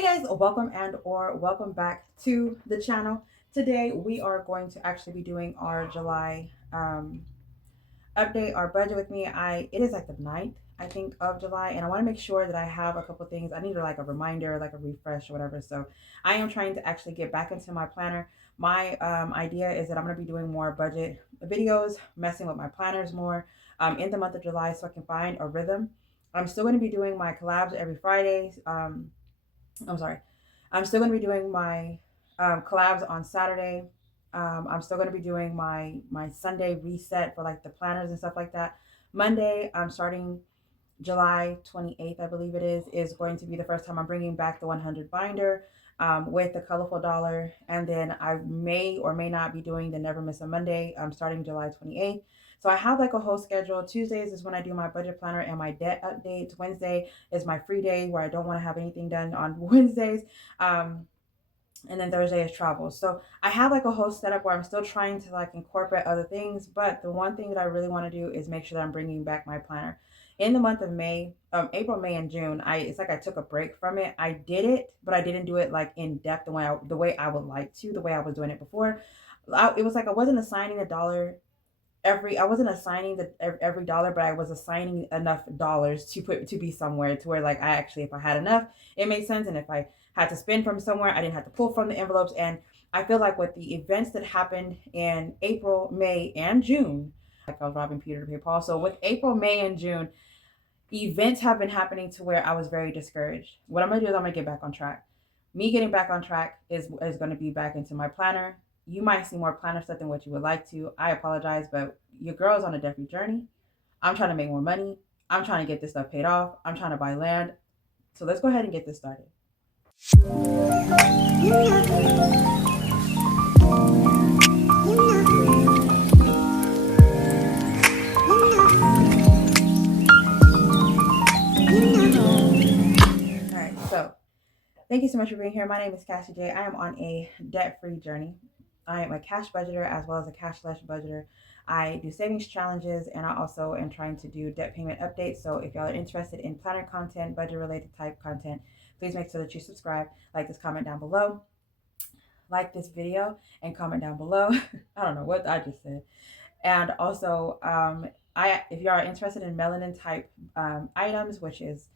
Hey guys, welcome back to the channel. Today we are going to actually be doing our July update, our budget with me. It is like the 9th, I think, of July, and I want to make sure that I have a couple things. I need like a reminder, like a refresh or whatever. So I am trying to actually get back into my planner. My idea is that I'm going to be doing more budget videos, messing with my planners more in the month of July so I can find a rhythm. I'm still going to be doing my collabs every Friday. I'm sorry. I'm still going to be doing my collabs on Saturday. I'm still going to be doing my Sunday reset for like the planners and stuff like that. Monday, I'm starting July 28th, I believe is going to be the first time I'm bringing back the 100 binder with the colorful dollar. And then I may or may not be doing the Never Miss a Monday starting July 28th. So I have like a whole schedule. Tuesdays is when I do my budget planner and my debt updates. Wednesday is my free day where I don't want to have anything done on Wednesdays. Um, and then Thursday is travel. So I have like a whole setup where I'm still trying to like incorporate other things, but the one thing that I really want to do is make sure that I'm bringing back my planner. In the month of May, April, May, and June, it's like I took a break from it. I did it, but I didn't do it like in depth the way I would like to, the way I was doing it before. It was like I wasn't assigning a dollar I wasn't assigning every dollar, but I was assigning enough dollars to put to be somewhere to where like I actually, if I had enough, it made sense, and if I had to spend from somewhere, I didn't have to pull from the envelopes. And I feel like with the events that happened in April, May, and June, like I was robbing Peter to pay Paul. So with April, May, and June, events have been happening to where I was very discouraged. What I'm gonna do is I'm gonna get back on track. Me getting back on track is gonna be back into my planner. You might see more planner stuff than what you would like to. I apologize, but your girl's on a different journey. I'm trying to make more money. I'm trying to get this stuff paid off. I'm trying to buy land. So let's go ahead and get this started. All right, so thank you so much for being here. My name is Cassie J. I am on a debt-free journey. I am a cash budgeter as well as a cashless budgeter. I do savings challenges, and I also am trying to do debt payment updates. So if y'all are interested in planner content, budget related type content, please make sure that you subscribe, like this, comment down below, like this video, and comment down below. I don't know what I just said. And also, if you are interested in melanin type items, which is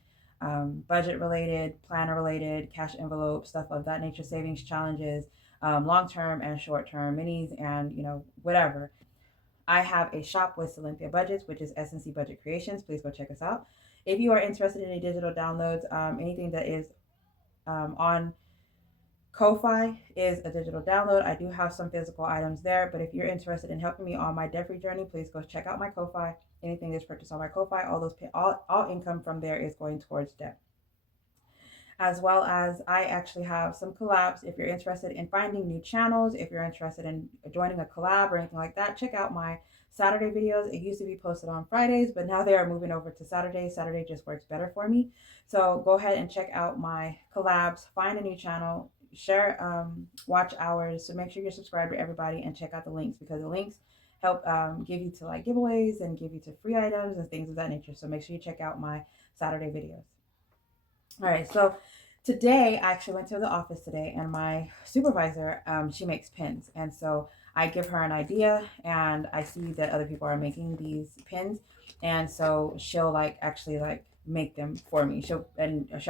budget related, planner related, cash envelope, stuff of that nature, savings challenges, long term and short term minis, and whatever. I have a shop with Cynthia Budgets, which is S&C Budget Creations. Please go check us out. If you are interested in any digital downloads, anything that is on Ko-fi is a digital download. I do have some physical items there, but if you're interested in helping me on my debt-free journey, please go check out my Ko-fi. Anything that's purchased on my Ko-fi, all income from there is going towards debt. As well as I actually have some collabs. If you're interested in finding new channels, if you're interested in joining a collab or anything like that, check out my Saturday videos. It used to be posted on Fridays, but now they are moving over to Saturdays. Saturday just works better for me. So go ahead and check out my collabs, find a new channel, share watch hours. So make sure you're subscribed to everybody and check out the links, because the links help give you to like giveaways and give you to free items and things of that nature. So make sure you check out my Saturday videos. All right, so today I actually went to the office today, and my supervisor, she makes pins, and so I give her an idea, and I see that other people are making these pins, and so she'll like actually like make them for me. She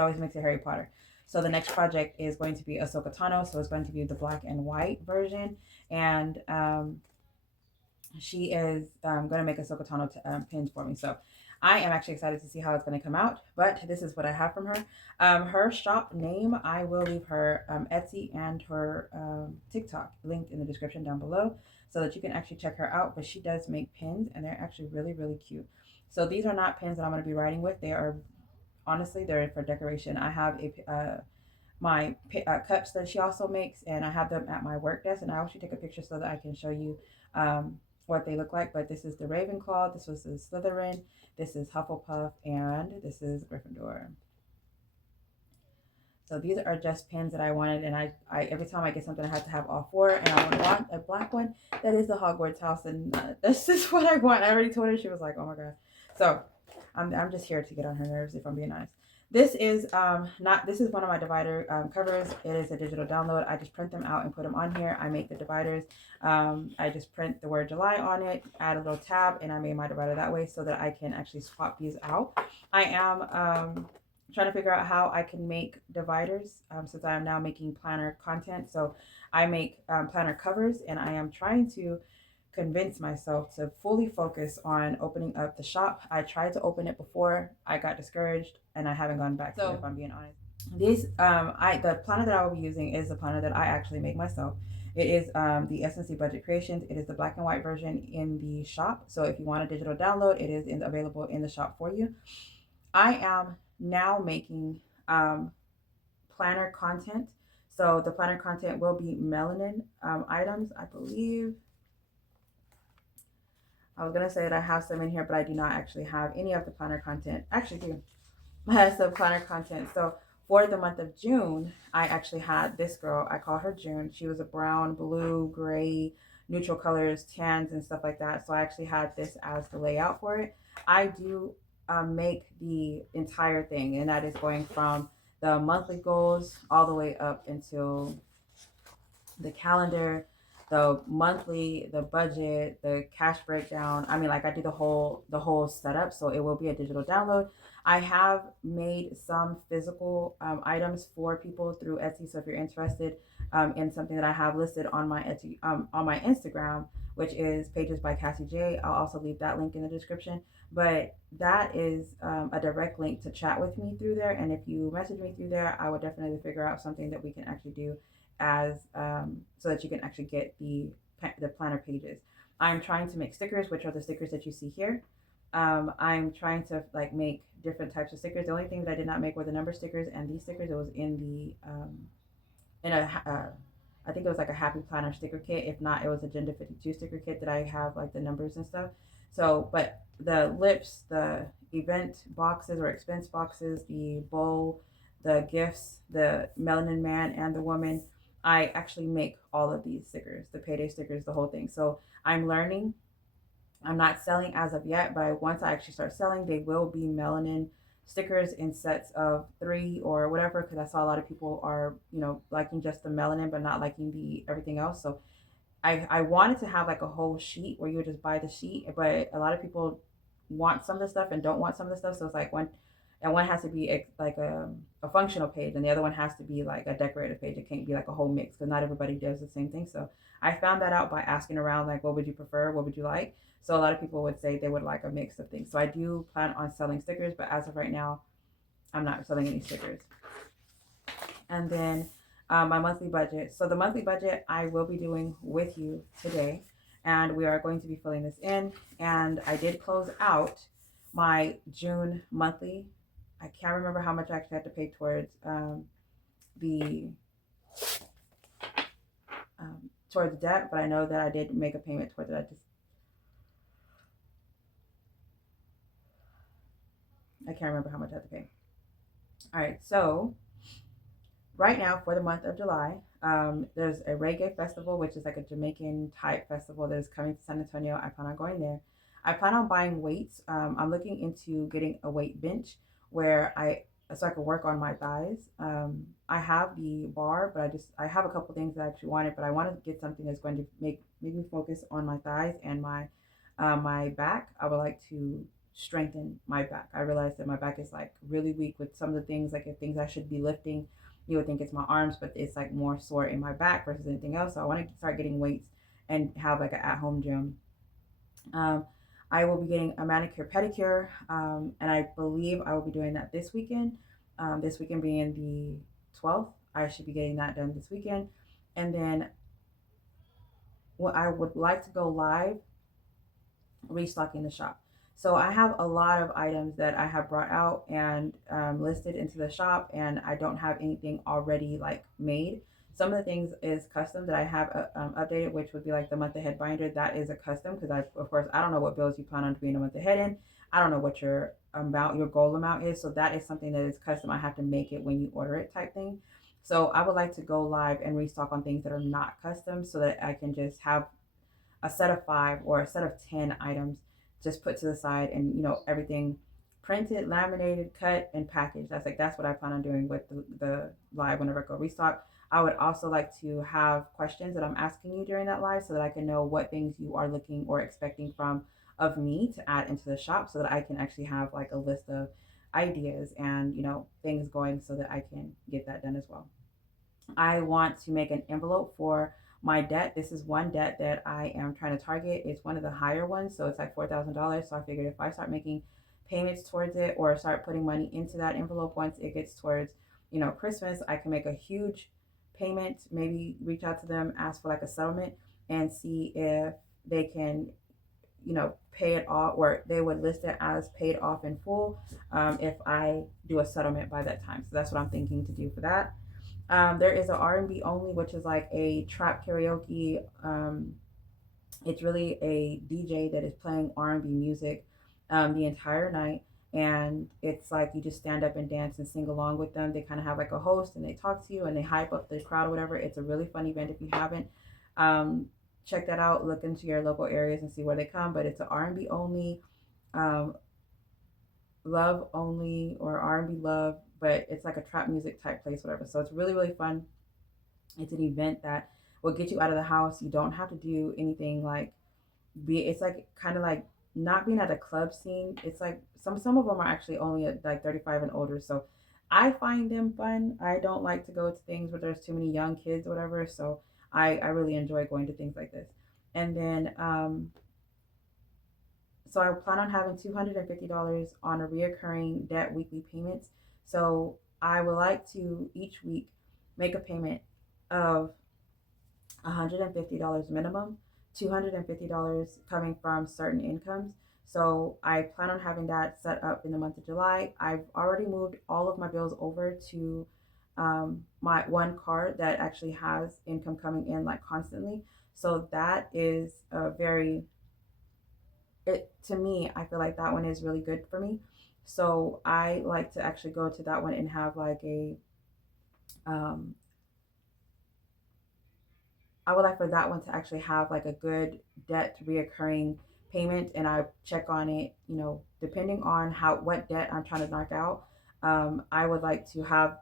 always makes a Harry Potter. So the next project is going to be Ahsoka Tano, so it's going to be the black and white version, and she is going to make Ahsoka Tano pins for me. So I am actually excited to see how it's going to come out, but this is what I have from her. Her shop name, I will leave her Etsy and her TikTok linked in the description down below so that you can actually check her out. But she does make pins, and they're actually really, really cute. So these are not pins that I'm going to be writing with. They are, honestly, they're for decoration. I have my cups that she also makes, and I have them at my work desk, and I actually take a picture so that I can show you what they look like. But this is the Ravenclaw, this was the Slytherin, this is Hufflepuff, and this is Gryffindor. So these are just pins that I wanted, and I every time I get something, I have to have all four, and I want a black one that is the Hogwarts house, and that's just what I want. I already told her. She was like, oh my god. So I'm just here to get on her nerves, if I'm being honest. This is not, this is one of my divider covers. It is a digital download. I just print them out and put them on here. I make the dividers. I just print the word July on it, add a little tab, and I made my divider that way so that I can actually swap these out. I am trying to figure out how I can make dividers since I am now making planner content. So I make planner covers, and I am trying to convince myself to fully focus on opening up the shop. I tried to open it before, I got discouraged, and I haven't gone back to it, if I'm being honest. These the planner that I will be using is the planner that I actually make myself. It is the SNC Budget Creations. It is the black and white version in the shop. So if you want a digital download, it is available in the shop for you. I am now making planner content. So the planner content will be melanin items, I believe. I was gonna say that I have some in here, but I do not actually have any of the planner content. Actually, do has some planner content. So for the month of June, I actually had this girl. I call her June. She was a brown, blue, gray, neutral colors, tans, and stuff like that. So I actually had this as the layout for it. I do make the entire thing, and that is going from the monthly goals all the way up until the calendar, the monthly, the budget, the cash breakdown. I mean, like I do the whole setup. So it will be a digital download. I have made some physical items for people through Etsy. So if you're interested in something that I have listed on my Etsy, on my Instagram, which is Pages by Cassie J, I'll also leave that link in the description. But that is a direct link to chat with me through there. And if you message me through there, I would definitely figure out something that we can actually do as so that you can actually get the planner pages. I'm trying to make stickers, which are the stickers that you see here. I'm trying to like make different types of stickers. The only thing that I did not make were the number stickers and these stickers. It was in I think it was like a happy planner sticker kit. If not, it was a Agenda 52 sticker kit that I have like the numbers and stuff. So, but the lips, the event boxes or expense boxes, the bowl, the gifts, the melanin man and the woman, I actually make all of these stickers, the payday stickers, the whole thing. So I'm learning. I'm not selling as of yet, but once I actually start selling, they will be melanin stickers in sets of 3 or whatever, because I saw a lot of people are, liking just the melanin but not liking the everything else. So I wanted to have like a whole sheet where you would just buy the sheet, but a lot of people want some of the stuff and don't want some of the stuff. So it's like one has to be like a functional page, and the other one has to be like a decorative page. It can't be like a whole mix because not everybody does the same thing. So I found that out by asking around, like, what would you prefer? What would you like? So a lot of people would say they would like a mix of things. So I do plan on selling stickers, but as of right now, I'm not selling any stickers. And then my monthly budget. So the monthly budget I will be doing with you today, and we are going to be filling this in. And I did close out my June monthly. I can't remember how much I actually had to pay towards the towards debt, but I know that I did make a payment towards it. I can't remember how much I had to pay. All right, so right now for the month of July, there's a reggae festival, which is like a Jamaican type festival that is coming to San Antonio. I plan on going there. I plan on buying weights. I'm looking into getting a weight bench where so I can work on my thighs. I have the bar, but I have a couple things that I actually wanted, but I want to get something that's going to make me focus on my thighs and my back. I would like to strengthen my back. I realized that my back is like really weak with some of the things, like if things I should be lifting, you would think it's my arms, but it's like more sore in my back versus anything else. So I want to start getting weights and have like an at-home gym. Um, I will be getting a manicure pedicure, and I believe I will be doing that this weekend. This weekend being the 12th, I should be getting that done this weekend. And then what I would like to go live, restocking the shop. So I have a lot of items that I have brought out and listed into the shop, and I don't have anything already like made. Some of the things is custom that I have updated, which would be like the month ahead binder. That is a custom because of course, I don't know what bills you plan on doing a month ahead in. I don't know what your goal amount is. So that is something that is custom. I have to make it when you order it type thing. So I would like to go live and restock on things that are not custom so that I can just have a set of 5 or a set of 10 items just put to the side, and everything printed, laminated, cut, and packaged. That's what I plan on doing with the live whenever I go restock. I would also like to have questions that I'm asking you during that live so that I can know what things you are looking or expecting from of me to add into the shop so that I can actually have like a list of ideas and things going so that I can get that done as well. I want to make an envelope for my debt. This is one debt that I am trying to target. It's one of the higher ones, so it's like $4,000. So I figured if I start making payments towards it or start putting money into that envelope once it gets towards, Christmas, I can make a huge payment, maybe reach out to them, ask for like a settlement and see if they can, pay it off, or they would list it as paid off in full if I do a settlement by that time. So that's what I'm thinking to do for that. There is a R&B only, which is like a trap karaoke. It's really a DJ that is playing R&B music the entire night. And it's like you just stand up and dance and sing along with them. They kind of have like a host and they talk to you and they hype up the crowd or whatever. It's a really fun event if you haven't. Um, Check that out. Look into your local areas and see where they come. But it's an R&B only, um, love only, or R&B love. But it's like a trap music type place, whatever. So it's really, really fun. It's an event that will get you out of the house. You don't have to do anything like it's like kind of like not being at a club scene. It's like some of them are actually only at like 35 and older. So I find them fun. I don't like to go to things where there's too many young kids or whatever. So I really enjoy going to things like this. And then so I plan on having $250 on a reoccurring debt weekly payments. So I would like to each week make a payment of $150 minimum, $250 coming from certain incomes. So I plan on having that set up in the month of July. I've already moved all of my bills over to my one card that actually has income coming in like constantly. So that is a very, it to me, I feel like that one is really good for me. So I like to actually go to that one and have like a um, I would like for that one to actually have like a good debt reoccurring payment, and I check on it, depending on what debt I'm trying to knock out. I would like to have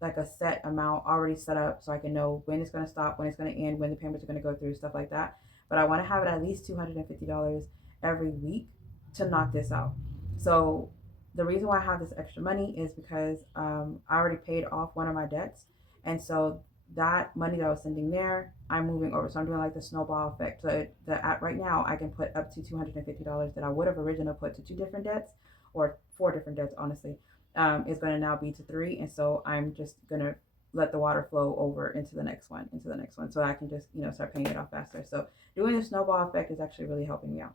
like a set amount already set up so I can know when it's going to stop, when it's going to end, when the payments are going to go through, stuff like that. But I want to have it at least $250 every week to knock this out. So the reason why I have this extra money is because I already paid off one of my debts, and so that money that I was sending there, I'm moving over. So I'm doing like the snowball effect. So the app right now, I can put up to $250 that I would have originally put to two different debts, or four different debts, honestly, is going to now be to three. And so I'm just going to let the water flow over into the next one, so I can just, start paying it off faster. So doing the snowball effect is actually really helping me out.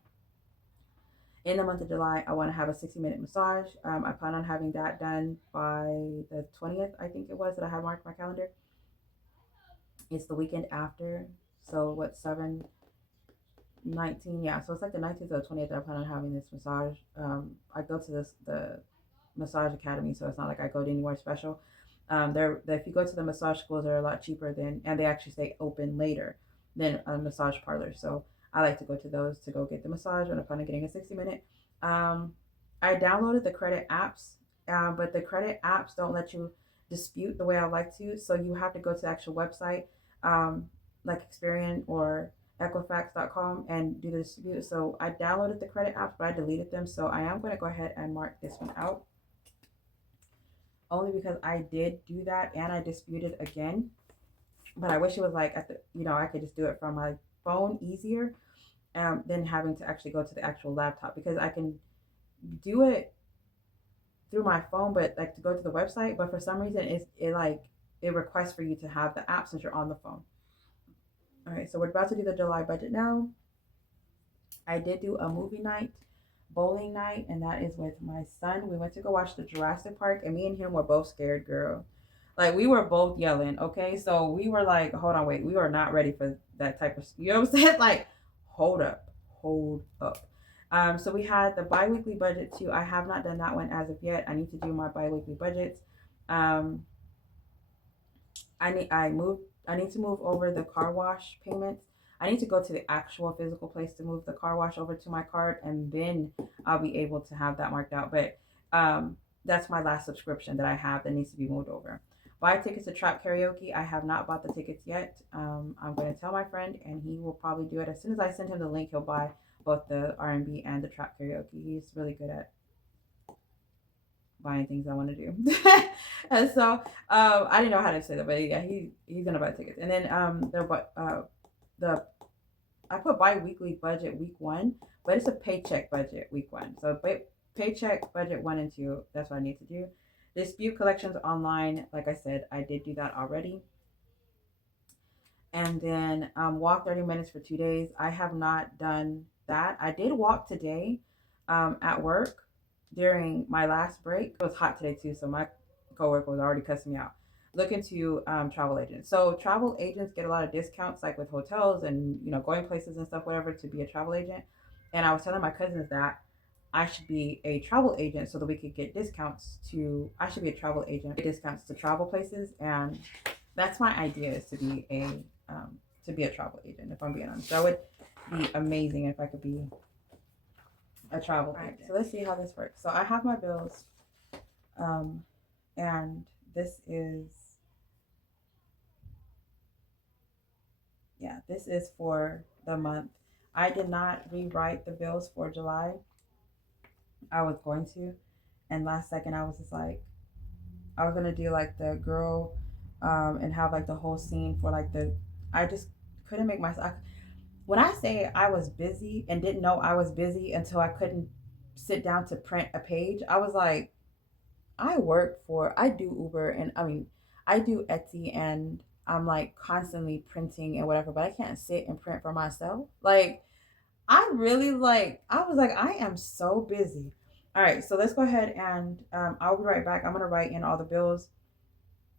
In the month of July, I want to have a 60-minute massage. I plan on having that done by the 20th, I think it was, that I had marked my calendar. It's the weekend after. So what, 7/19? Yeah, so it's like the 19th or the 20th that I plan on having this massage. I go to the massage academy, so it's not like I go to anywhere special. If you go to the massage schools, they're a lot cheaper than, and they actually stay open later than a massage parlor. So I like to go to those to go get the massage, and I plan on getting a 60-minute. Um, I downloaded the credit apps, but the credit apps don't let you dispute the way I like to. So you have to go to the actual website, um, like Experian or Equifax.com, and do the dispute. So I downloaded the credit apps, but I deleted them. So I am going to go ahead and mark this one out, only because I did do that and I disputed again. But I wish it was like I could just do it from my phone easier, than having to actually go to the actual laptop, because I can do it through my phone, but like to go to the website. But for some reason, it requests for you to have the app since you're on the phone. All right, so we're about to do the July budget now. I did do a movie night, bowling night, and that is with my son. We went to go watch the Jurassic Park, and me and him were both scared, girl. Like we were both yelling. Okay, so we were like, hold on, wait, we were not ready for that type of. You know what I'm saying? Like, hold up, hold up. So we had the bi-weekly budget too. I have not done that one as of yet. I need to do my bi-weekly budgets. Um, I need to move over the car wash payments. I need to go to the actual physical place to move the car wash over to my card, and then I'll be able to have that marked out. But That's my last subscription that I have that needs to be moved over. Buy tickets to trap karaoke. I have not bought the tickets yet. I'm going to tell my friend, and he will probably do it as soon as I send him the link. He'll buy both the R&B and the trap karaoke. He's really good at buying things I want to do. And so I didn't know how to say that, but yeah, he's gonna buy tickets. And then the I put bi-weekly budget week 1, but it's a paycheck budget week 1. So paycheck budget 1 and 2. That's what I need to do. Dispute collections online. Like I said, I did do that already. And then walk 30 minutes for 2 days. I have not done that. I did walk today at work during my last break. It was hot today too, so my coworker was already cussing me out. Look into travel agents. So travel agents get a lot of discounts, like with hotels and going places and stuff, whatever, to be a travel agent. And I was telling my cousins that I should be a travel agent so that we could get discounts to. I should be a travel agent, get discounts to travel places, and that's my idea, is to be a travel agent. If I'm being honest, that would be amazing if I could be a travel agent. So let's see how this works. So I have my bills, and this is this is for the month. I did not rewrite the bills for July. I was going to, and last second I was just like, I was gonna do like the girl, and have like the whole scene for like the. I just couldn't make myself. When I say I was busy and didn't know I was busy until I couldn't sit down to print a page, I was like, I do Uber, and I mean, I do Etsy, and I'm like constantly printing and whatever, but I can't sit and print for myself. Like, I was like, I am so busy. All right, so let's go ahead and I'll be right back. I'm going to write in all the bills.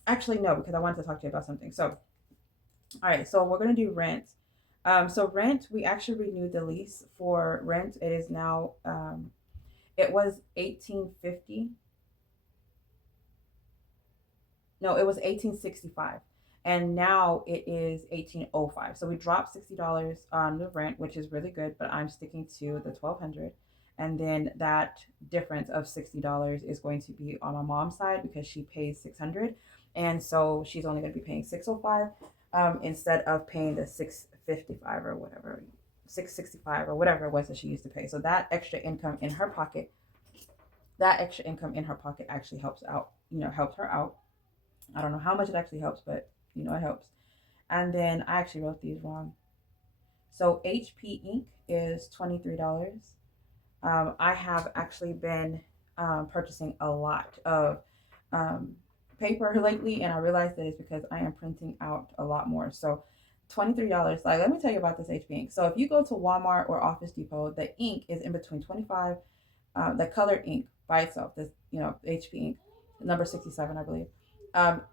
Actually, no, because I wanted to talk to you about something. So, all right, so we're going to do rent. So rent, we actually renewed the lease for rent. It is now, it was 1850. No, it was 1865. And now it is 1805. So we dropped $60 on the rent, which is really good, but I'm sticking to the 1200. And then that difference of $60 is going to be on my mom's side because she pays 600. And so she's only going to be paying 605 instead of paying the 655 or whatever, 665 or whatever it was that she used to pay. So that extra income in her pocket, actually helps out, helps her out. I don't know how much it actually helps, but it helps. And then I actually wrote these wrong. So HP ink is $23. I have actually been purchasing a lot of paper lately, and I realized that it's because I am printing out a lot more. So $23. Like, let me tell you about this HP ink. So if you go to Walmart or Office Depot, the ink is in between 25. The colored ink by itself, this HP ink, number 67, I believe.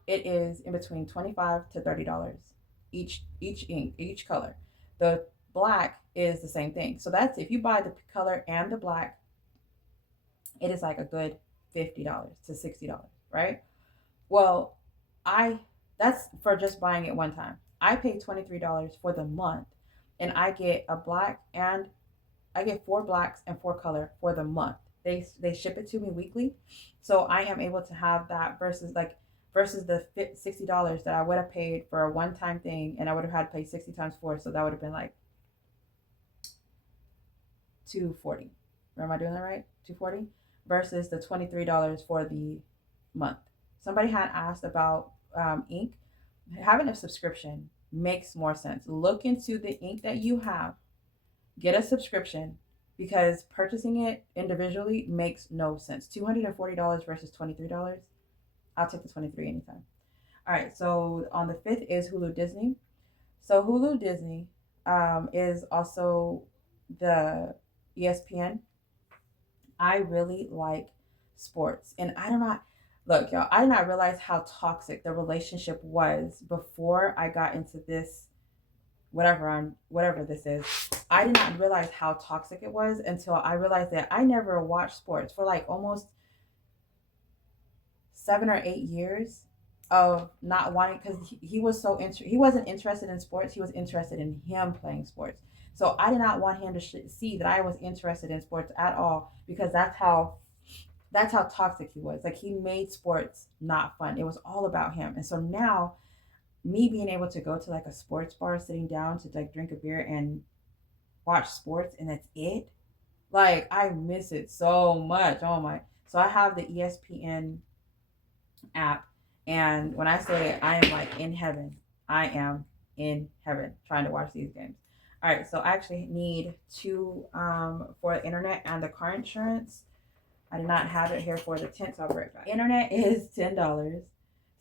It is in between $25 to $30 each ink, each color. The black is the same thing. So that's, if you buy the color and the black, it is like a good $50 to $60, right? Well, that's for just buying it one time. I pay $23 for the month, and I get a black, and I get 4 blacks and 4 color for the month. They ship it to me weekly, so I am able to have that versus the $60 that I would have paid for a one-time thing, and I would have had to pay 60 times 4, so that would have been like $240. Am I doing that right? $240 versus the $23 for the month. Somebody had asked about ink. Having a subscription makes more sense. Look into the ink that you have. Get a subscription, because purchasing it individually makes no sense. $240 versus $23. I'll take the 23 anytime. All right, so on the 5th is Hulu Disney. So Hulu Disney is also the ESPN. I really like sports, and I do not look, y'all. I did not realize how toxic the relationship was before I got into this, whatever this is. I did not realize how toxic it was until I realized that I never watched sports for like almost 7 or 8 years of not wanting, because he was he wasn't interested in sports. He was interested in him playing sports. So I did not want him to see that I was interested in sports at all, because that's how That's how toxic he was. Like, he made sports not fun. It was all about him. And so now, me being able to go to like a sports bar, sitting down to like drink a beer and watch sports, and that's it. Like, I miss it so much. Oh my. So I have the ESPN app, and when I say I am like in heaven, I am in heaven trying to watch these games. All right, so I actually need two for the internet and the car insurance. I did not have it here for the tent, so I'll bring it back. Internet is $10.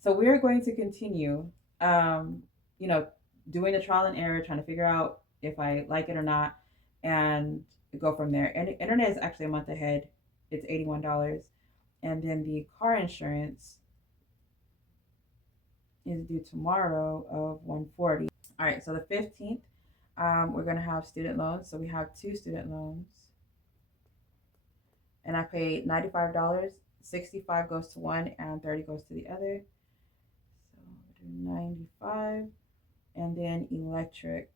So we're going to continue, um, you know, doing the trial and error, trying to figure out if I like it or not, and go from there. And internet is actually a month ahead. It's $81, and then the car insurance is due tomorrow of 140. All right, so the 15th, we're gonna have student loans. So we have two student loans, and I paid $95. 65 goes to one and 30 goes to the other. So 95, and then electric,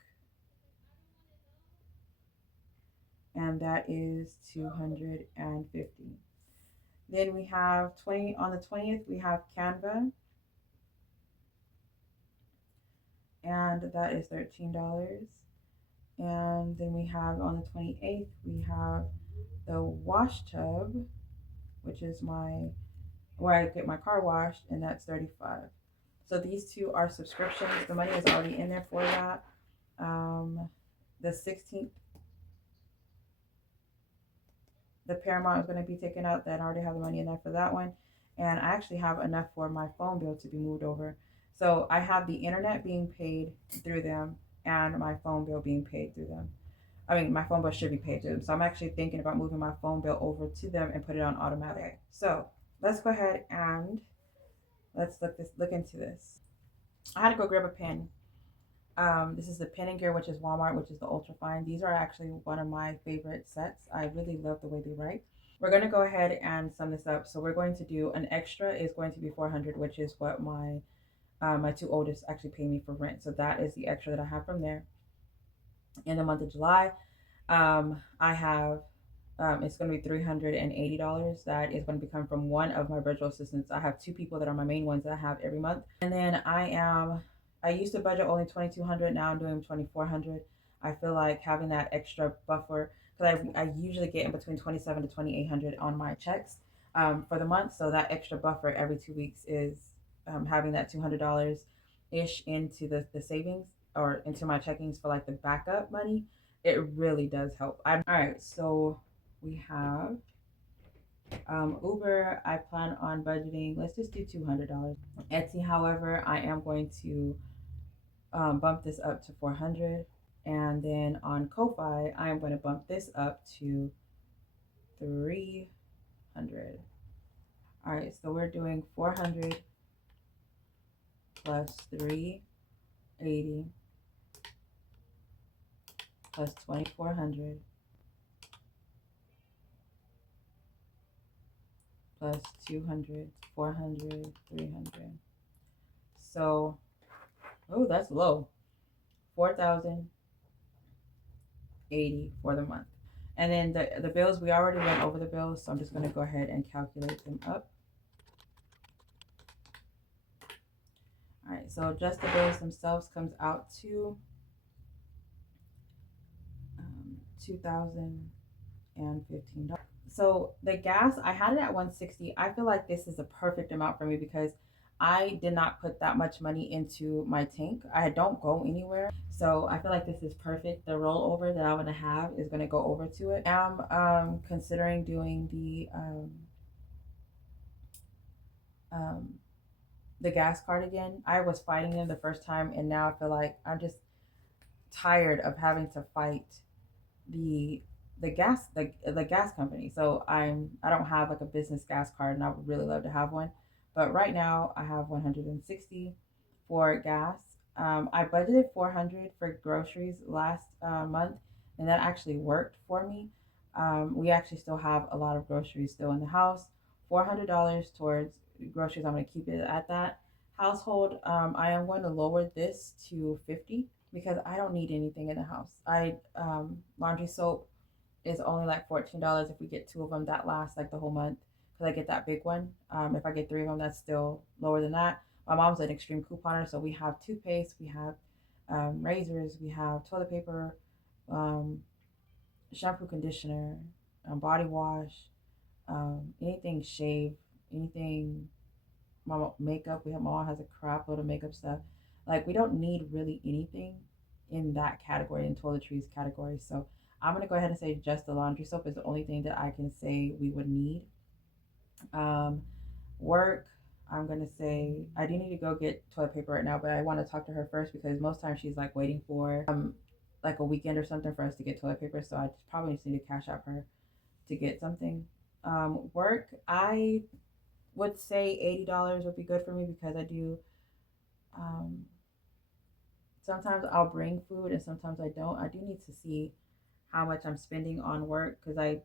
and that is 250. Then we have 20 on the 20th. We have Canva, and that is $13. And then we have on the 28th, we have the wash tub, which is my where I get my car washed, and that's 35. So these two are subscriptions. The money is already in there for that. The 16th, the Paramount is going to be taken out. That I already have the money in there for that one, and I actually have enough for my phone bill to be moved over. So I have the internet being paid through them, and my phone bill being paid through them. I mean, my phone bill should be paid to them. So I'm actually thinking about moving my phone bill over to them and put it on automatic. Okay, so let's go ahead and let's look into this. I had to go grab a pen. This is the Pen and Gear, which is Walmart, which is the Ultra Fine. These are actually one of my favorite sets. I really love the way they write. We're going to go ahead and sum this up. So we're going to do an extra is going to be 400, which is what my two oldest actually pay me for rent. So that is the extra that I have from there. In the month of July, I have it's going to be $380. That is going to become from one of my virtual assistants. I have two people that are my main ones that I have every month, and then I used to budget only 2,200. Now I'm doing 2,400. I feel like having that extra buffer, because I usually get in between 27 to 2,800 on my checks for the month. So that extra buffer every 2 weeks is having that $200 ish into the savings or into my checkings for like the backup money. It really does help. All right, so we have Uber. I plan on budgeting. Let's just do $200. Etsy, however, I am going to bump this up to 400, and then on Ko-fi, I am going to bump this up to 300. All right, so we're doing 400 plus 380 plus 2,400 plus 200, 400, 300. So, oh, that's low. 4,080 for the month. And then the bills, we already went over the bills, so I'm just going to go ahead and calculate them up. All right, so just the bills themselves comes out to $2,015. So the gas, I had it at 160. I feel like this is a perfect amount for me because I did not put that much money into my tank. I don't go anywhere. So I feel like this is perfect. The rollover that I'm going to have is going to go over to it. I'm considering doing the gas card again. I was fighting them the first time, and now I feel like I'm just tired of having to fight the the gas company. So I don't have like a business gas card, and I would really love to have one. But right now I have 160 for gas. I budgeted 400 for groceries last month, and that actually worked for me. We actually still have a lot of groceries still in the house. $400 towards groceries. I'm going to keep it at that. Household, I am going to lower this to 50 because I don't need anything in the house. I laundry soap is only like $14 if we get two of them. That lasts like the whole month because I get that big one. If I get three of them, that's still lower than that. My mom's an extreme couponer, so we have toothpaste, we have razors, we have toilet paper, um, shampoo, conditioner, body wash, anything shave, anything. My makeup. We have, my mom has a crap load of makeup stuff. Like we don't need really anything in that category, in toiletries category. So I'm gonna go ahead and say just the laundry soap is the only thing that I can say we would need. Um, Work. I'm gonna say I do need to go get toilet paper right now, but I want to talk to her first because most times she's like waiting for like a weekend or something for us to get toilet paper. So I probably just need to cash out her to get something. Work. I would say $80 would be good for me because I do. Um, Sometimes I'll bring food and sometimes I don't. I do need to see how much I'm spending on work because I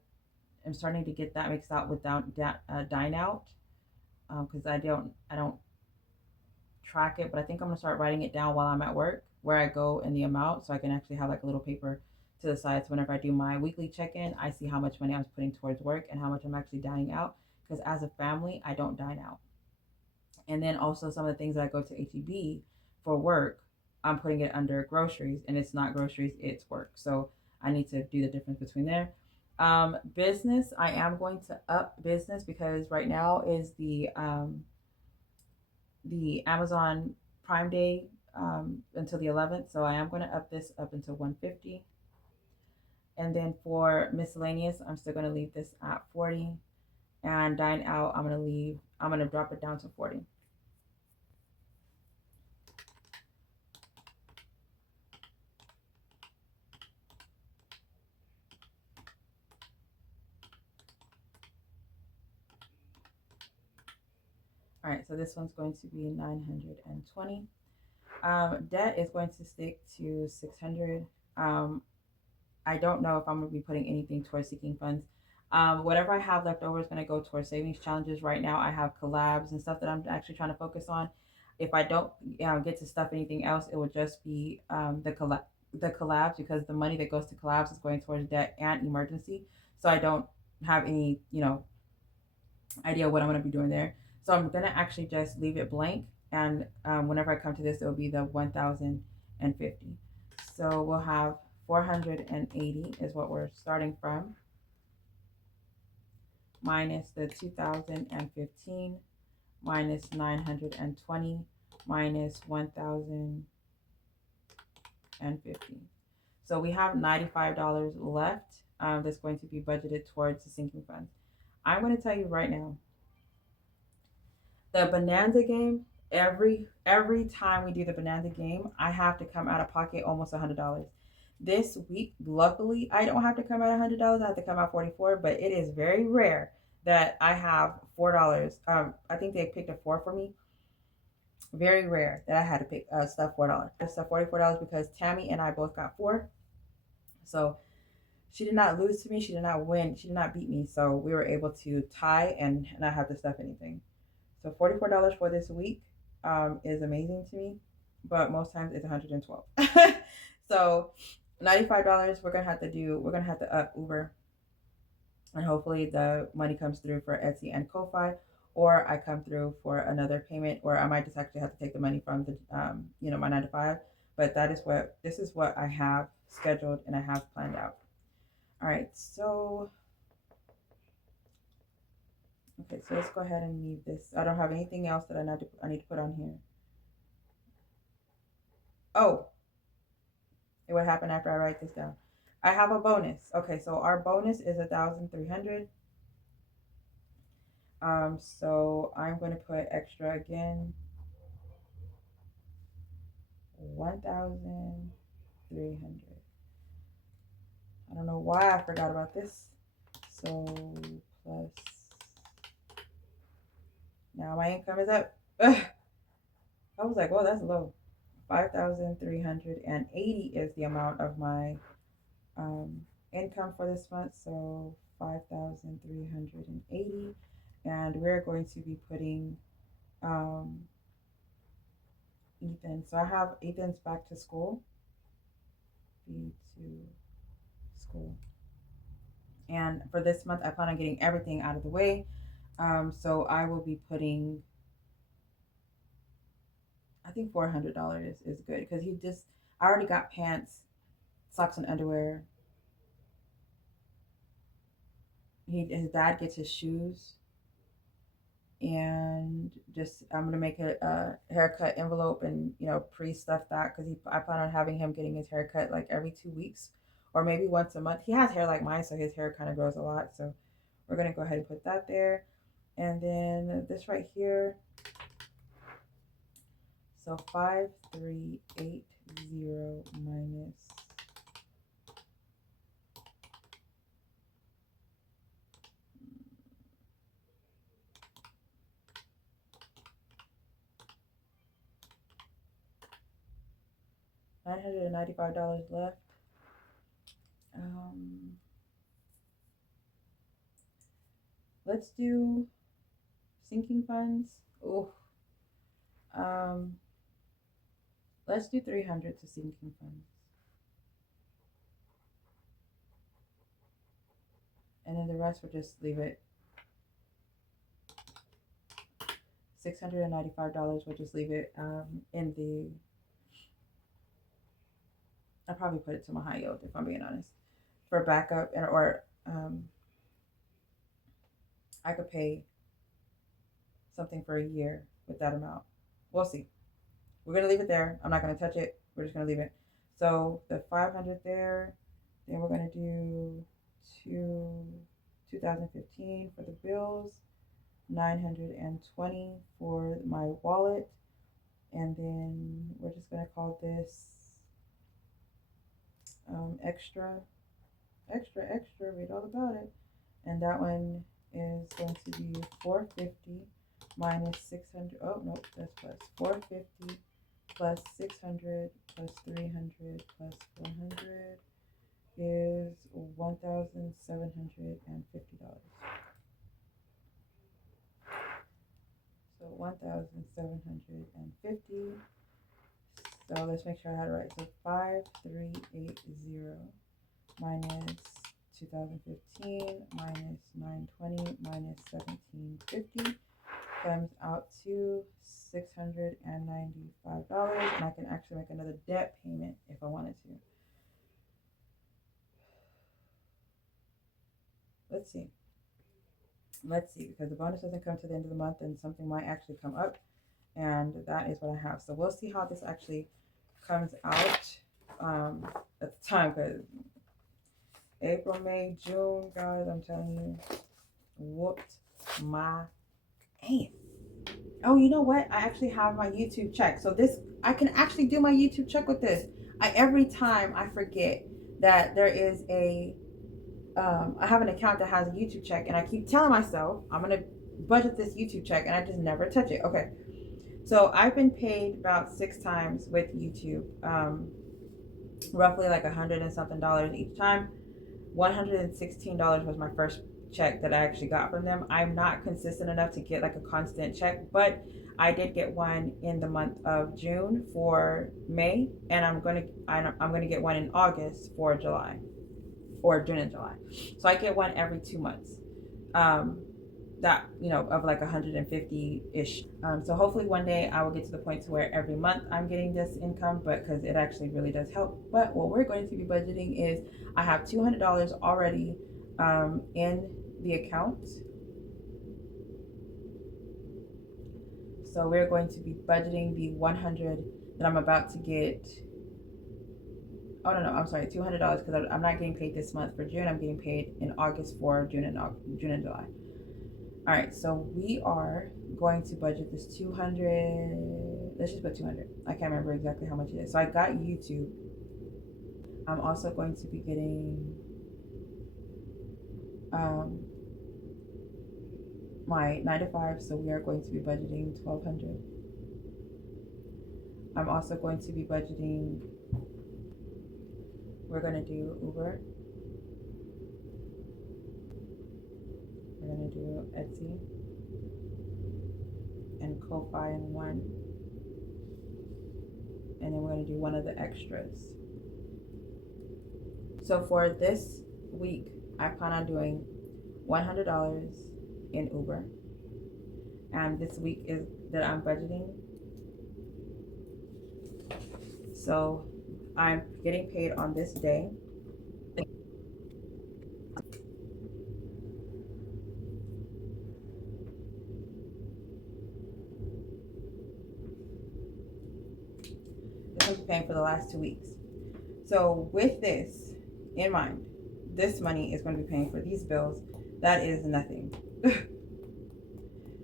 am starting to get that mixed out with dine out because I don't track it, but I think I'm gonna start writing it down while I'm at work where I go and the amount so I can actually have like a little paper to the side. So whenever I do my weekly check-in, I see how much money I'm putting towards work and how much I'm actually dining out. Because as a family, I don't dine out. And then also some of the things that I go to HEB for work, I'm putting it under groceries and it's not groceries, it's work. So I need to do the difference between there. Business, I am going to up business because right now is the Amazon Prime Day until the 11th. So I am going to up this up until 150. And then for miscellaneous, I'm still going to leave this at 40. And dine out, I'm going to drop it down to 40. All right, so this one's going to be 920. Debt is going to stick to 600. I don't know if I'm going to be putting anything towards seeking funds. Whatever I have left over is going to go towards savings challenges. Right now, I have collabs and stuff that I'm actually trying to focus on. If I don't get to stuff anything else, it will just be the collabs because the money that goes to collabs is going towards debt and emergency. So I don't have any idea what I'm going to be doing there. So I'm going to actually just leave it blank. And whenever I come to this, it will be the 1050. So we'll have 480 is what we're starting from, minus the 2015, minus 920, minus 1050. So we have $95 left that's going to be budgeted towards the sinking fund. I'm going to tell you right now, the bonanza game, every time we do the bonanza game, I have to come out of pocket almost $100. This week, luckily, I don't have to come out $100. I have to come out 44, but it is very rare that I have $4. I think they picked a four for me. Very rare that I had to pick stuff $4. Stuff $44 because Tammy and I both got four. So she did not lose to me. She did not win. She did not beat me. So we were able to tie and not have to stuff anything. So $44 for this week is amazing to me, but most times it's 112. So $95 we're gonna have to up Uber, and hopefully the money comes through for Etsy and Ko-Fi, or I come through for another payment, or I might just actually have to take the money from the my 9 to 5. But this is what I have scheduled and I have planned out. All right, so okay, so let's go ahead and leave this. I don't have anything else that I need to put on here. Oh, what happened after I write this down? I have a bonus. Okay, so our bonus is 1,300. So I'm going to put extra again, 1,300. I don't know why I forgot about this. So plus, now my income is up. Ugh. I was like, oh, that's low. 5,380 is the amount of my income for this month. So 5,380, and we're going to be putting Ethan. So I have Ethan's back to school. B to school. And for this month, I plan on getting everything out of the way. So I will be putting, I think $400 is good because I already got pants, socks, and underwear. His dad gets his shoes, and just I'm gonna make a haircut envelope and pre-stuff that because I plan on having him getting his haircut like every 2 weeks or maybe once a month. He has hair like mine, so his hair kind of grows a lot. So we're gonna go ahead and put that there, and then this right here. So 5380 minus 995 left. Um, let's do sinking funds. Oh, um, let's do 300 to sinking funds, and then the rest we'll just leave it. $695. We'll just leave it in the. I'll probably put it to my high yield if I'm being honest, for backup or I could pay something for a year with that amount. We'll see. We're gonna leave it there. I'm not gonna touch it. We're just gonna leave it. So the 500 there. Then we're gonna do two 2015 for the bills, 920 for my wallet, and then we're just gonna call this extra, extra, extra. Read all about it. And that one is going to be 450 minus 600. Oh no, that's plus 450 plus 600 plus 300 plus 400 is $1,750. So 1,750. So let's make sure I had it right. So 5380 minus 2015 minus 920 minus 1750 comes out to $695, and I can actually make another debt payment if I wanted to. Let's see. Let's see, because the bonus doesn't come to the end of the month, and something might actually come up, and that is what I have. So we'll see how this actually comes out at the time, because April, May, June, guys, I'm telling you, whooped my ass. Oh, you know what? I actually have my YouTube check. So this, I can actually do my YouTube check with this. Every time I forget that there is I have an account that has a YouTube check, and I keep telling myself I'm gonna budget this YouTube check, and I just never touch it. Okay, so I've been paid about 6 times with YouTube, roughly like $100 and something each time. $116 was my first check that I actually got from them. I'm not consistent enough to get like a constant check, but I did get one in the month of June for May, and I'm gonna get one in August for July, or June and July. So I get one every 2 months. That of like 150-ish. So hopefully one day I will get to the point to where every month I'm getting this income, but because it actually really does help. But what we're going to be budgeting is I have $200 already in the account. So we're going to be budgeting the 100 that I'm about to get. Oh no, I'm sorry, $200 because I'm not getting paid this month for June. I'm getting paid in August for June and July. All right, so we are going to budget this 200. Let's just put 200. I can't remember exactly how much it is. So I got YouTube. I'm also going to be getting my 9 to 5. So we are going to be budgeting 1,200. I'm also going to be budgeting. We're going to do Uber. We're going to do Etsy and Ko-Fi in one. And then we're going to do one of the extras. So for this week, I plan on doing $100 in Uber. and this week is that I'm budgeting. So I'm getting paid on this day. This one's paying for the last 2 weeks. So with this in mind, this money is going to be paying for these bills. That is nothing.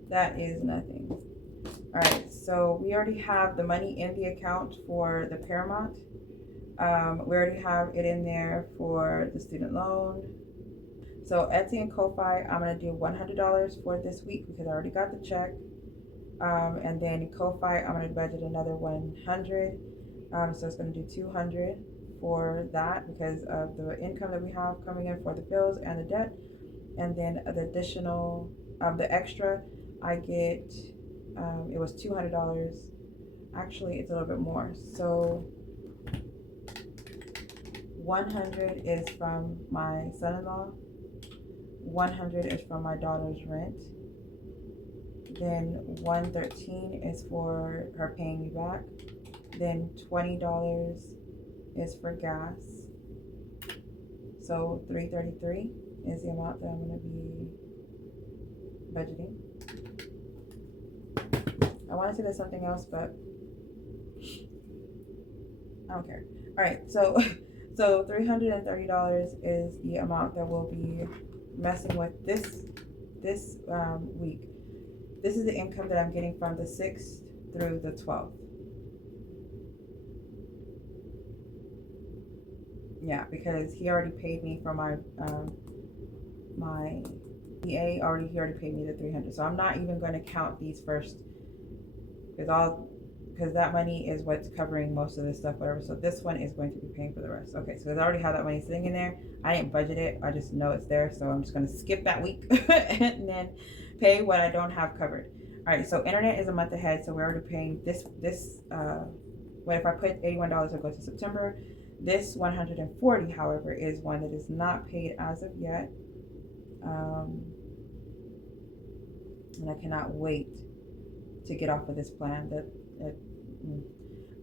That is nothing. All right, so we already have the money in the account for the Paramount. We already have it in there for the student loan. So Etsy and Ko-Fi, I'm gonna do $100 for this week because I already got the check. And then Ko-Fi, I'm gonna budget another 100. So it's gonna do 200 for that because of the income that we have coming in for the bills and the debt. And then the additional, the extra, I get, it was $200. Actually, it's a little bit more. So 100 is from my son-in-law. 100 is from my daughter's rent. Then 113 is for her paying me back. Then $20 is for gas. So 333 is the amount that I'm going to be budgeting. I want to say there's something else, but I don't care. All right, so so $330 is the amount that we'll be messing with this week. This is the income that I'm getting from the 6th through the 12th. Yeah, because he already paid me for my EA already. He already paid me the 300. So I'm not even going to count these first because that money is what's covering most of this stuff, whatever. So this one is going to be paying for the rest. Okay, so I already have that money sitting in there. I didn't budget it. I just know it's there. So I'm just going to skip that week and then pay what I don't have covered. All right, so internet is a month ahead. So we're already paying this. What if I put $81, it'll go to September. This 140, however, is one that is not paid as of yet. And I cannot wait to get off of this plan.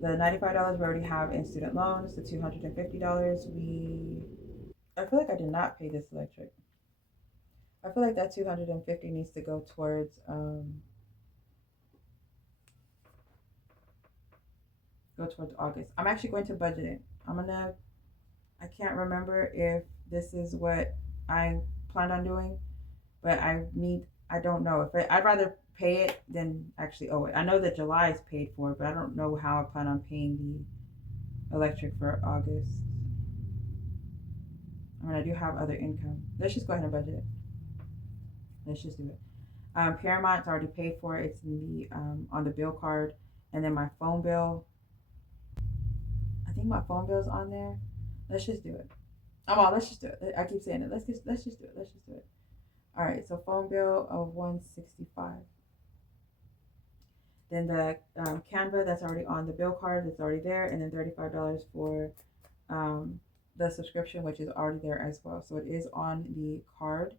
The $95 we already have in student loans. The $250 I feel like I did not pay this electric. I feel like that 250 needs to go towards August. I'm actually going to budget it. I can't remember if this is what I planned on doing, but I don't know if I'd rather pay it than actually owe it. I know that July is paid for, but I don't know how I plan on paying the electric for August. I mean, I do have other income. Let's just go ahead and budget it. Let's just do it. Paramount's already paid for. It's in the on the bill card, and then my phone bill. I think my phone bill's on there. Let's just do it. Oh, well, let's just do it. I keep saying it. Let's just do it. Let's just do it. All right. So phone bill of 165. Then the Canva that's already on the bill card, it's already there, and then $35 for the subscription, which is already there as well. So it is on the card,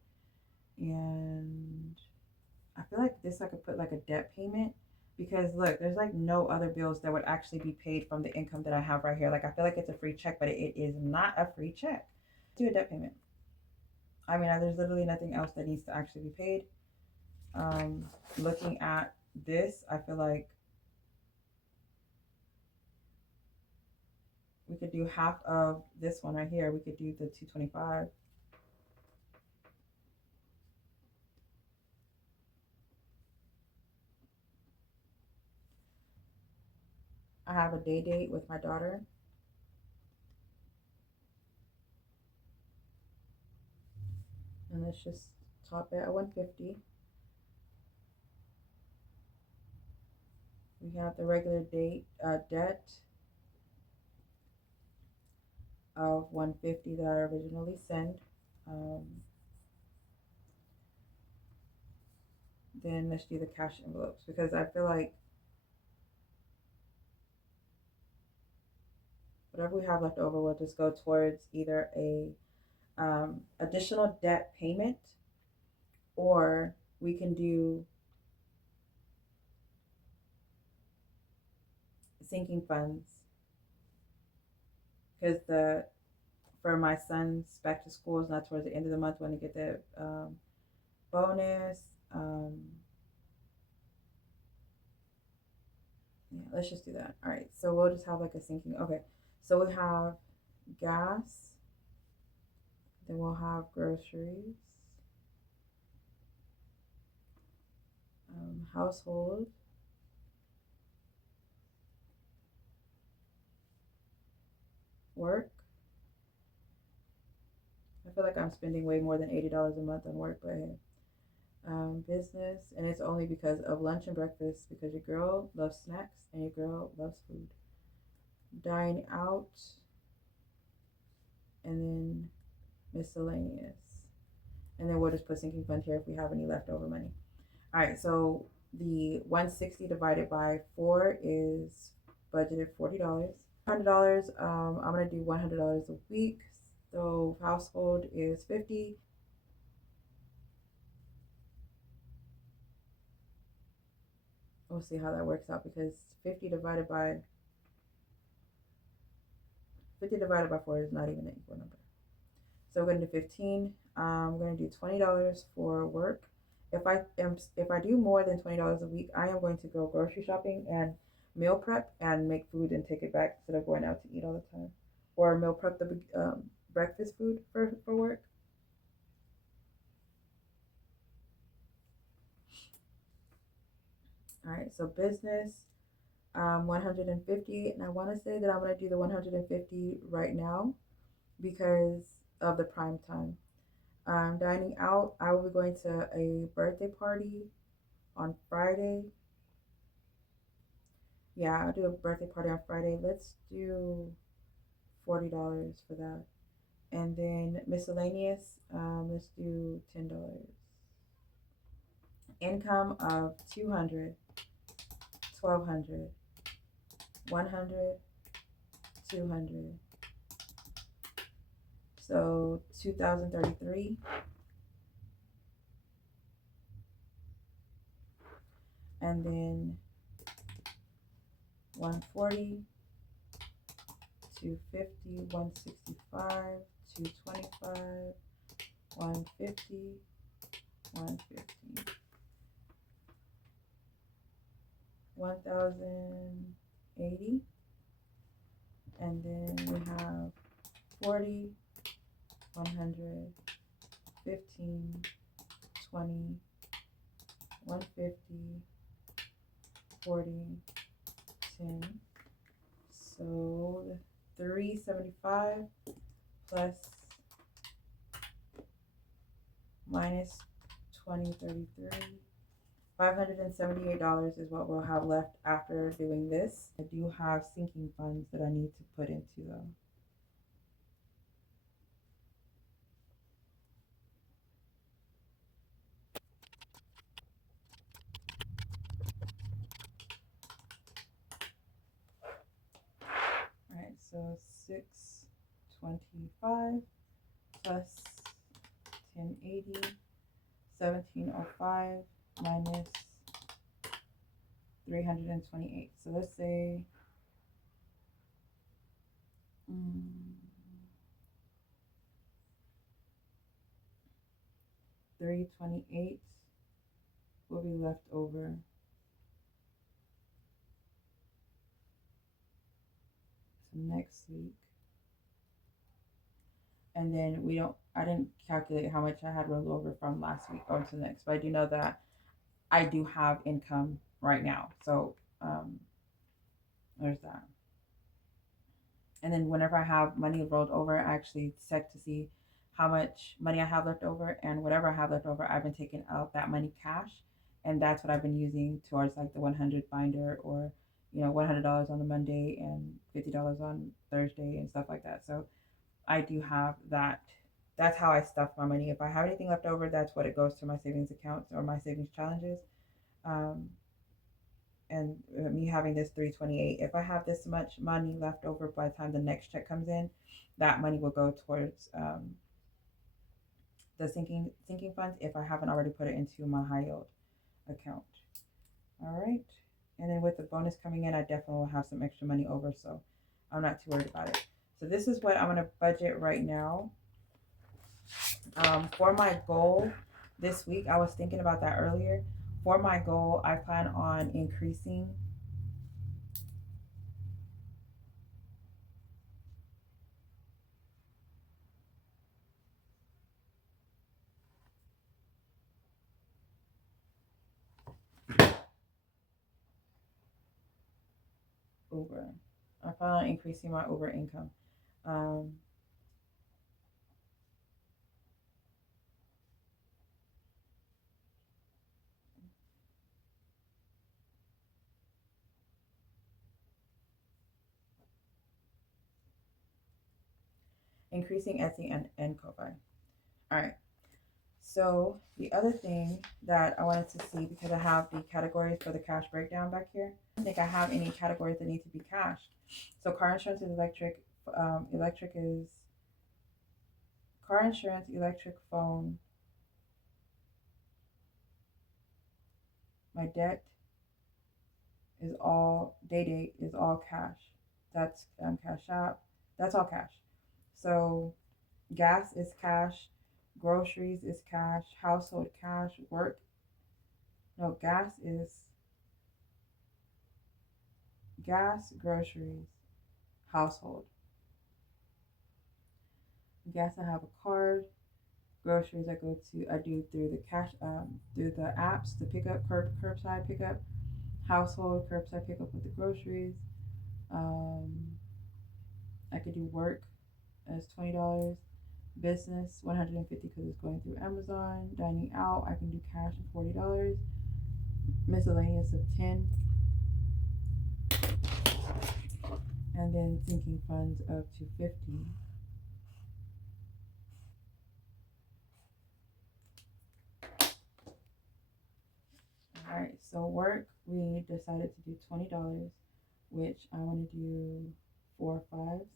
and I feel like this I could put like a debt payment because look, there's like no other bills that would actually be paid from the income that I have right here. Like I feel like it's a free check, but it is not a free check. Do a debt payment. I mean, there's literally nothing else that needs to actually be paid. Looking at this, I feel like we could do half of this one right here. We could do the 225. I have a day date with my daughter. And let's just top it at 150. We have the regular date debt of 150 that I originally sent. Um, then let's do the cash envelopes because I feel like whatever we have left over will just go towards either a additional debt payment or we can do sinking funds because the for my son's back to school is not towards the end of the month when they get the bonus. Um, yeah, let's just do that. All right, so we'll just have like a sinking. Okay, so we have gas, then we'll have groceries, household, work. I feel like I'm spending way more than $80 a month on work, but hey. Business, and it's only because of lunch and breakfast because your girl loves snacks and your girl loves food. Dine out, and then miscellaneous. And then we'll just put sinking fund here if we have any leftover money. All right, so the 160 divided by 4 is budgeted $40. $100, I'm gonna do $100 a week. So household is 50. We'll see how that works out because 50 divided by 4 is not even an equal number. So we're gonna do 15. I'm gonna do $20 for work. If I do more than $20 a week, I am going to go grocery shopping and meal prep and make food and take it back instead of going out to eat all the time, or meal prep the breakfast food for work. All right, so business 150, and I want to say that I'm gonna do the 150 right now because of the prime time. Dining out, I will be going to a birthday party on Friday. Yeah, I'll do a birthday party on Friday. Let's do $40 for that. And then miscellaneous, let's do $10. Income of 200, 1200, 100, 200. So 2033. And then 140, 250, 165, 225, 150, 150, 1080, and then we have 40, 100, 15, 20, 150, 40, 10. So the 375 plus minus 2033. $578 is what we'll have left after doing this. I do have sinking funds that I need to put into them. All right, so 625 plus 1080, 1705 minus 328. So let's say 328 will be left over. So next week. And then I didn't calculate how much I had rolled over from last week going to the next, but I do know that I do have income right now. So there's that. And then whenever I have money rolled over, I actually check to see how much money I have left over, and whatever I have left over, I've been taking out that money cash, and that's what I've been using towards like the 100 binder, or $100 on the Monday and $50 on Thursday and stuff like that. So I do have that. That's how I stuff my money. If I have anything left over, that's what it goes to my savings accounts or my savings challenges. Um, and me having this 328, if I have this much money left over by the time the next check comes in, that money will go towards the sinking funds if I haven't already put it into my high yield account. All right, And then with the bonus coming in, I definitely will have some extra money over, so I'm not too worried about it. So this is what I'm going to budget right now. For my goal this week, I was thinking about that earlier. For my goal, I plan on increasing Uber. I plan on increasing my Uber income. Um, Increasing Etsy and Ko-fi. All right. So the other thing that I wanted to see, because I have the categories for the cash breakdown back here, I don't think I have any categories that need to be cashed. So car insurance is electric. Electric is car insurance, electric, phone. My debt is all day is all cash. That's cash out. That's all cash. So gas is cash, groceries is cash, household cash, work. No, gas, groceries, household. Gas, I have a card. Groceries, I do through the through the apps, the pickup, curbside pickup. Household, curbside pickup with the groceries. Um, I could do work as $20. Business, 150 because it's going through Amazon. Dining out, I can do cash of $40. Miscellaneous of 10, and then sinking funds of 250. All right, so work, we decided to do $20, which I want to do 4 5s.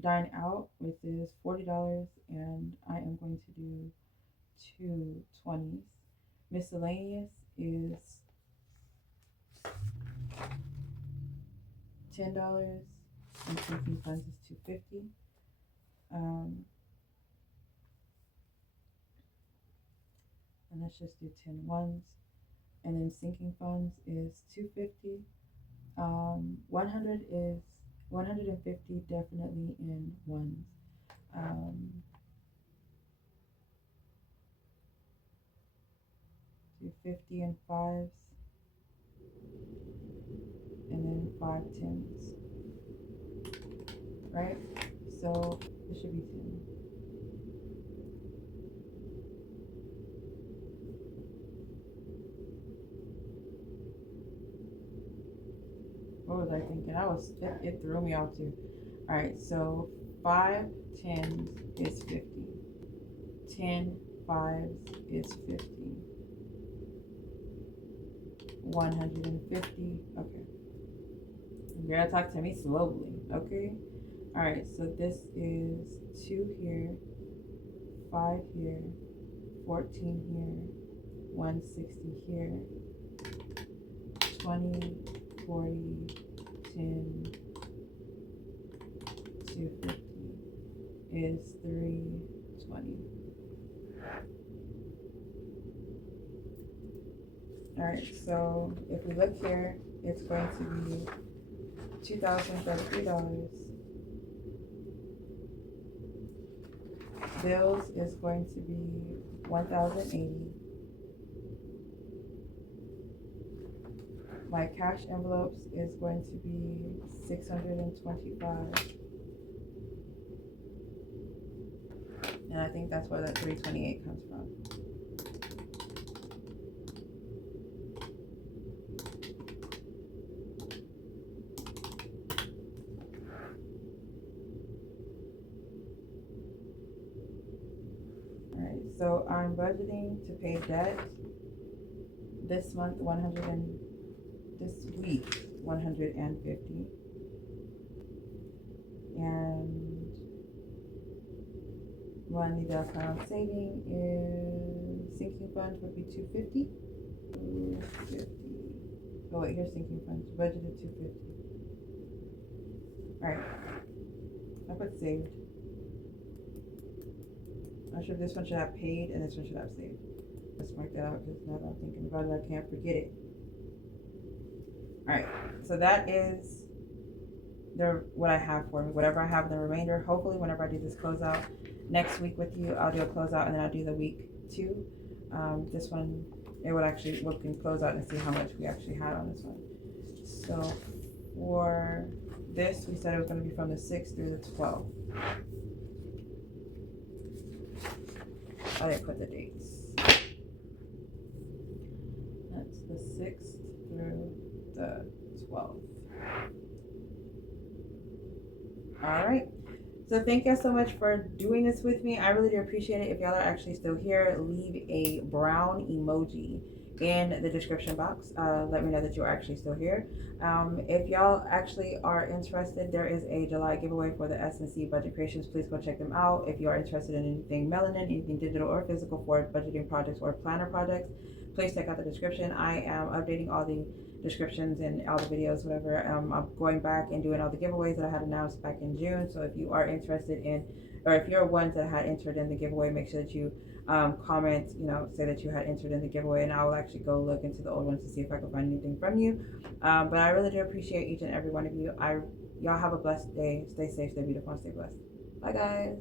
Dine out, which is $40, and I am going to do 2 20s. Miscellaneous is $10, and sinking funds is 250. Um, and let's just do 10 ones. And then sinking funds is 250. 100 is 150 definitely in ones. Um, 250 in fives, and then 5 10s, right? So it should be 10. What was I thinking? It threw me off too. All right, so 5 10s is 50. 10 5s is 50. 150. Okay. You gotta talk to me slowly, okay? All right, so this is 2 here, 5 here, 14 here, 160 here, 20, 40, 10, 250 is 320. All right, so if we look here, it's going to be $2,033. Bills is going to be 1,080. My cash envelopes is going to be 625. And I think that's where that 328 comes from. All right, so I'm budgeting to pay debt this month, this week, 150. And money that I'm saving is sinking fund would be 250. 250. Oh wait, here's sinking funds. Budgeted 250. Alright. I put saved. I'm sure this one should have paid and this one should have saved. Let's mark that out because now that I'm thinking about it, I can't forget it. Alright, so that is what I have for me. Whatever I have in the remainder, hopefully whenever I do this closeout next week with you, I'll do a closeout and then I'll do the week 2. This one, it would actually, we can close out and see how much we actually had on this one. So for this, we said it was going to be from the 6th through the 12th. I didn't put the dates. That's the 6th through the 12th. All right. So thank you so much for doing this with me. I really do appreciate it. If y'all are actually still here, leave a brown emoji in the description box. Let me know that you're actually still here. If y'all actually are interested, there is a July giveaway for the S&C Budget Creations. Please go check them out. If you are interested in anything melanin, anything digital or physical for budgeting projects or planner projects, please check out the description. I am updating all the descriptions and all the videos, whatever. I'm going back and doing all the giveaways that I had announced back in June. So if you are interested in, or if you're ones that had entered in the giveaway, make sure that you comment, say that you had entered in the giveaway, and I will actually go look into the old ones to see if I can find anything from you. But I really do appreciate each and every one of you. Y'all have a blessed day. Stay safe, stay beautiful, and stay blessed. Bye, guys.